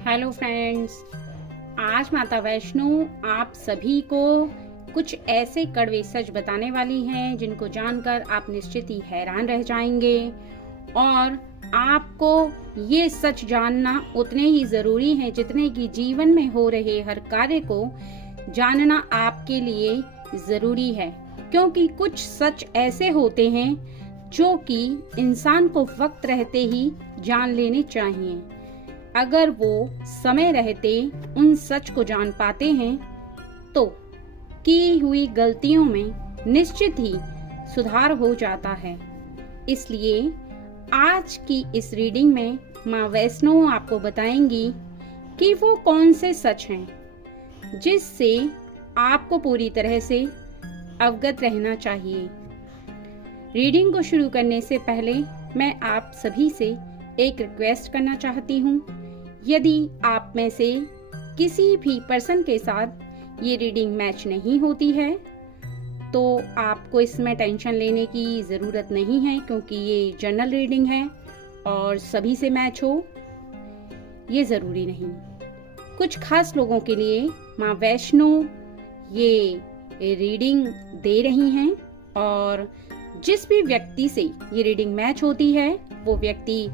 Hello friends, आज माता वैष्णो आप सभी को कुछ ऐसे कड़वे सच बताने वाली हैं जिनको जानकर आप निश्चित ही हैरान रह जाएंगे। और आपको ये सच जानना उतने ही ज़रूरी है जितने कि जीवन में हो रहे हर कार्य को जानना आपके लिए ज़रूरी है, क्योंकि कुछ सच ऐसे होते हैं जो कि इंसान को वक्त रहते ही जान लेने चाहिए। अगर वो समय रहते उन सच को जान पाते हैं तो की हुई गलतियों में निश्चित ही सुधार हो जाता है। इसलिए आज की इस रीडिंग में माँ वैष्णो आपको बताएंगी कि वो कौन से सच हैं जिससे आपको पूरी तरह से अवगत रहना चाहिए। रीडिंग को शुरू करने से पहले मैं आप सभी से एक रिक्वेस्ट करना चाहती हूँ। यदि आप में से किसी भी पर्सन के साथ ये रीडिंग मैच नहीं होती है तो आपको इसमें टेंशन लेने की ज़रूरत नहीं है, क्योंकि ये जनरल रीडिंग है और सभी से मैच हो ये ज़रूरी नहीं। कुछ खास लोगों के लिए माँ वैष्णो ये रीडिंग दे रही हैं और जिस भी व्यक्ति से ये रीडिंग मैच होती है वो व्यक्ति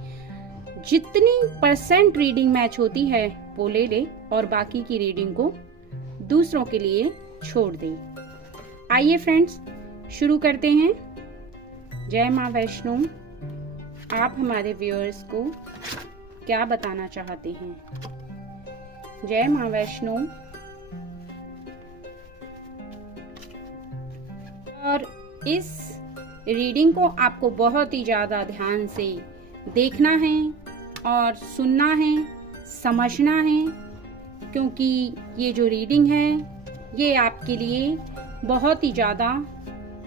जितनी % रीडिंग मैच होती है वो ले ले और बाकी की रीडिंग को दूसरों के लिए छोड़ दे। आइए फ्रेंड्स, शुरू करते हैं। जय माँ वैष्णो, आप हमारे व्यूअर्स को क्या बताना चाहते हैं? जय माँ वैष्णो। और इस रीडिंग को आपको बहुत ही ज़्यादा ध्यान से देखना है और सुनना है, समझना है, क्योंकि ये जो रीडिंग है ये आपके लिए बहुत ही ज़्यादा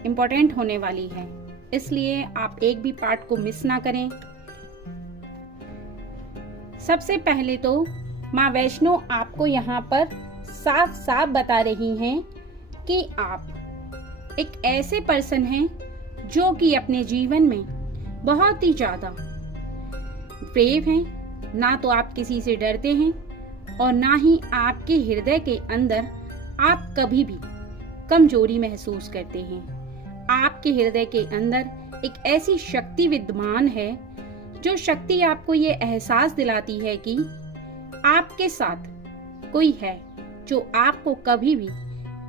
इम्पोर्टेंट होने वाली है। इसलिए आप एक भी पार्ट को मिस ना करें। सबसे पहले तो माँ वैष्णो आपको यहाँ पर साफ साफ बता रही हैं कि आप एक ऐसे पर्सन हैं जो कि अपने जीवन में बहुत ही ज़्यादा ब्रेव हैं। ना तो आप किसी से डरते हैं और ना ही आपके हृदय के अंदर आप कभी भी कमजोरी महसूस करते हैं। आपके हृदय के अंदर एक ऐसी शक्ति विद्यमान है जो शक्ति आपको ये एहसास दिलाती है कि आपके साथ कोई है जो आपको कभी भी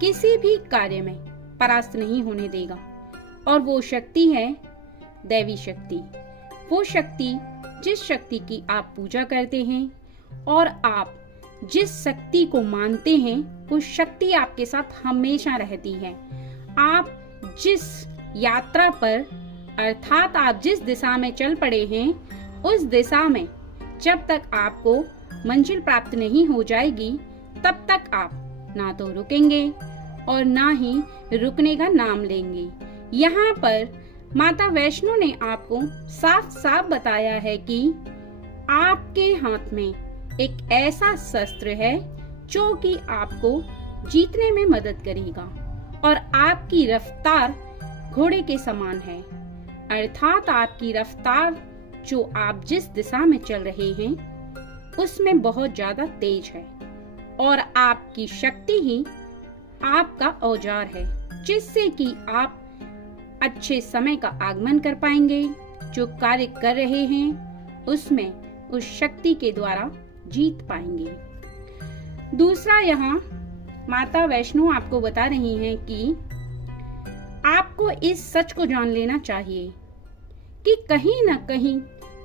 किसी भी कार्य में परास्त नहीं होने देगा। और वो शक्ति है दैवी शक्ति। वो शक्ति जिस शक्ति की आप पूजा करते हैं और आप जिस शक्ति को मानते हैं वो शक्ति आपके साथ हमेशा रहती है। आप जिस यात्रा पर अर्थात आप जिस दिशा में चल पड़े हैं उस दिशा में जब तक आपको मंजिल प्राप्त नहीं हो जाएगी तब तक आप ना तो रुकेंगे और ना ही रुकने का नाम लेंगे। यहाँ पर माता वैष्णो ने आपको साफ साफ बताया है कि आपके हाथ में एक ऐसा शस्त्र है जो कि आपको जीतने में मदद करेगा और आपकी रफ्तार घोड़े के समान है। अर्थात आपकी रफ्तार जो आप जिस दिशा में चल रहे हैं उसमें बहुत ज्यादा तेज है और आपकी शक्ति ही आपका औजार है जिससे कि आप अच्छे समय का आगमन कर पाएंगे। जो कार्य कर रहे हैं उसमें उस शक्ति के द्वारा जीत पाएंगे। दूसरा, यहाँ माता वैष्णो आपको बता रही हैं कि आपको इस सच को जान लेना चाहिए कि कहीं न कहीं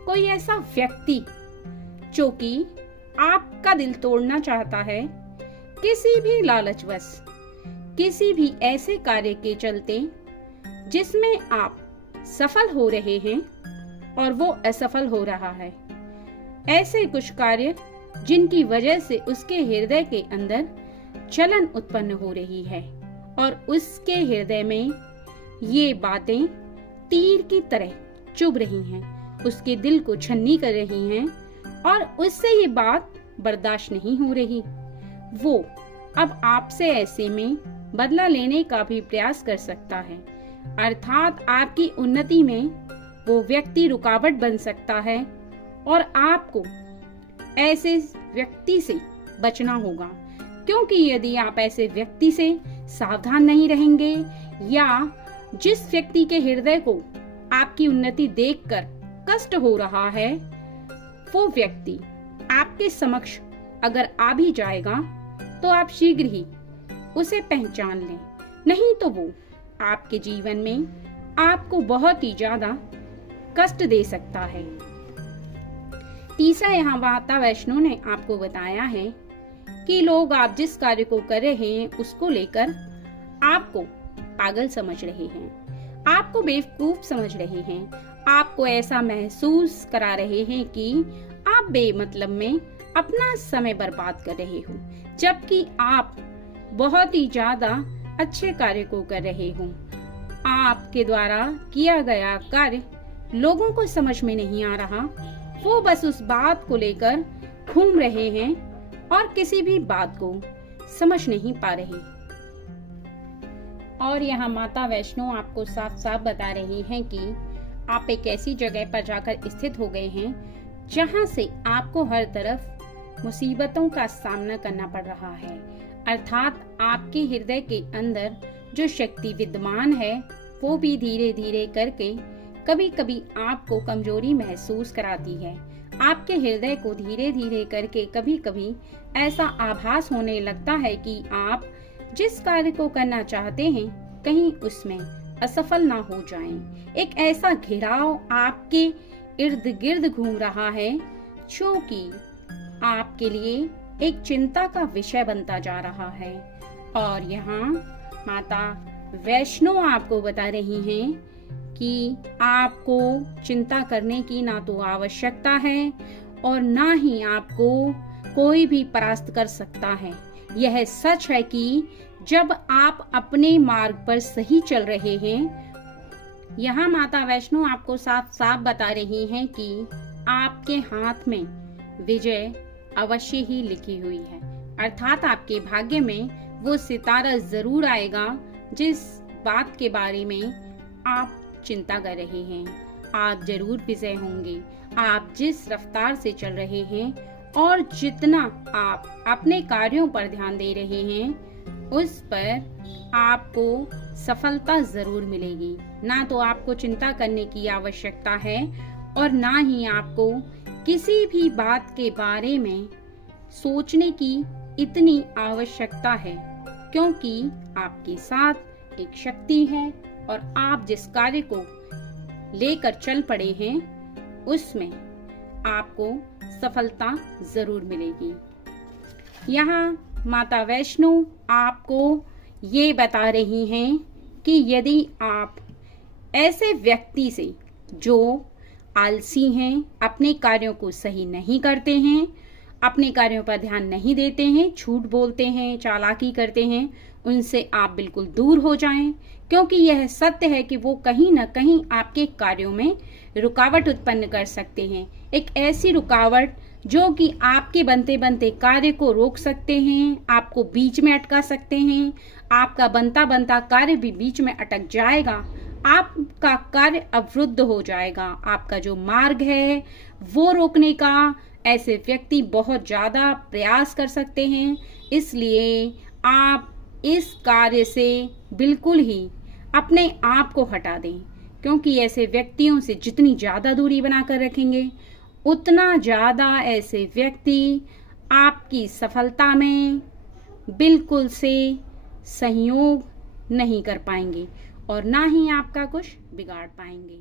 कोई ऐसा व्यक्ति जो कि आपका दिल तोड़ना चाहता है, किसी भी लालचवश, किसी भी ऐसे कार्य के चलते जिसमें आप सफल हो रहे हैं और वो असफल हो रहा है। ऐसे कुछ कार्य जिनकी वजह से उसके हृदय के अंदर जलन उत्पन्न हो रही है और उसके हृदय में ये बातें तीर की तरह चुभ रही हैं, उसके दिल को छन्नी कर रही हैं और उससे ये बात बर्दाश्त नहीं हो रही। वो अब आपसे ऐसे में बदला लेने का भी प्रयास कर सकता है। अर्थात आपकी उन्नति में वो व्यक्ति रुकावट बन सकता है और आपको ऐसे व्यक्ति से बचना होगा, क्योंकि यदि आप ऐसे व्यक्ति से सावधान नहीं रहेंगे या जिस व्यक्ति के हृदय को आपकी उन्नति देखकर कष्ट हो रहा है, वो व्यक्ति आपके समक्ष अगर आ भी जाएगा तो आप शीघ्र ही उसे पहचान लें, नहीं तो वो आपके जीवन में आपको बहुत ही ज्यादा कष्ट दे सकता है। तीसरा, यहाँ माता वैष्णो ने आपको बताया है कि लोग आप जिस कार्य को कर रहे हैं उसको लेकर आपको पागल समझ रहे हैं, आपको बेवकूफ समझ रहे हैं, आपको ऐसा महसूस करा रहे हैं कि आप बेमतलब में अपना समय बर्बाद कर रहे हो, जबकि आप बहुत ही ज्यादा अच्छे कार्य को कर रहे हो। आपके द्वारा किया गया कार्य लोगों को समझ में नहीं आ रहा, वो बस उस बात को लेकर घूम रहे हैं और किसी भी बात को समझ नहीं पा रहे। और यहाँ माता वैष्णो आपको साफ साफ बता रही हैं कि आप एक ऐसी जगह पर जाकर स्थित हो गए हैं जहाँ से आपको हर तरफ मुसीबतों का सामना करना पड़ रहा है, अर्थात आपके हृदय के अंदर जो शक्ति विद्यमान है वो भी धीरे धीरे करके कभी कभी आपको कमजोरी महसूस कराती है। आपके हृदय को धीरे धीरे करके कभी कभी ऐसा आभास होने लगता है कि आप जिस कार्य को करना चाहते हैं कहीं उसमें असफल ना हो जाएं। एक ऐसा घेराव आपके इर्द गिर्द घूम रहा है जो कि आपके लिए एक चिंता का विषय बनता जा रहा है। और यहाँ माता वैष्णो आपको बता रही हैं कि आपको चिंता करने की ना तो आवश्यकता है और ना ही आपको कोई भी परास्त कर सकता है। यह सच है कि जब आप अपने मार्ग पर सही चल रहे हैं, यहाँ माता वैष्णो आपको साफ साफ बता रही हैं कि आपके हाथ में विजय अवश्य ही लिखी हुई है, अर्थात आपके भाग्य में वो सितारा जरूर आएगा जिस बात के बारे में आप चिंता कर रहे हैं। आप जरूर विजय होंगे। आप जिस रफ्तार से चल रहे हैं और जितना आप अपने कार्यों पर ध्यान दे रहे हैं उस पर आपको सफलता जरूर मिलेगी। ना तो आपको चिंता करने की आवश्यकता है और ना ही आपको किसी भी बात के बारे में सोचने की इतनी आवश्यकता है, क्योंकि आपके साथ एक शक्ति है और आप जिस कार्य को लेकर चल पड़े हैं उसमें आपको सफलता जरूर मिलेगी। यहाँ माता वैष्णो आपको ये बता रही हैं कि यदि आप ऐसे व्यक्ति से जो आलसी हैं, अपने कार्यों को सही नहीं करते हैं, अपने कार्यों पर ध्यान नहीं देते हैं, झूठ बोलते हैं, चालाकी करते हैं, उनसे आप बिल्कुल दूर हो जाएं, क्योंकि यह सत्य है कि वो कहीं न कहीं आपके कार्यों में रुकावट उत्पन्न कर सकते हैं। एक ऐसी रुकावट जो कि आपके बनते बनते कार्य को रोक सकते हैं, आपको बीच में अटका सकते हैं, आपका बनता बनता कार्य भी बीच में अटक जाएगा, आपका कार्य अवरुद्ध हो जाएगा, आपका जो मार्ग है वो रोकने का ऐसे व्यक्ति बहुत ज्यादा प्रयास कर सकते हैं। इसलिए आप इस कार्य से बिल्कुल ही अपने आप को हटा दें, क्योंकि ऐसे व्यक्तियों से जितनी ज्यादा दूरी बनाकर रखेंगे उतना ज्यादा ऐसे व्यक्ति आपकी सफलता में बिल्कुल से सहयोग नहीं कर पाएंगे और ना ही आपका कुछ बिगाड़ पाएंगे।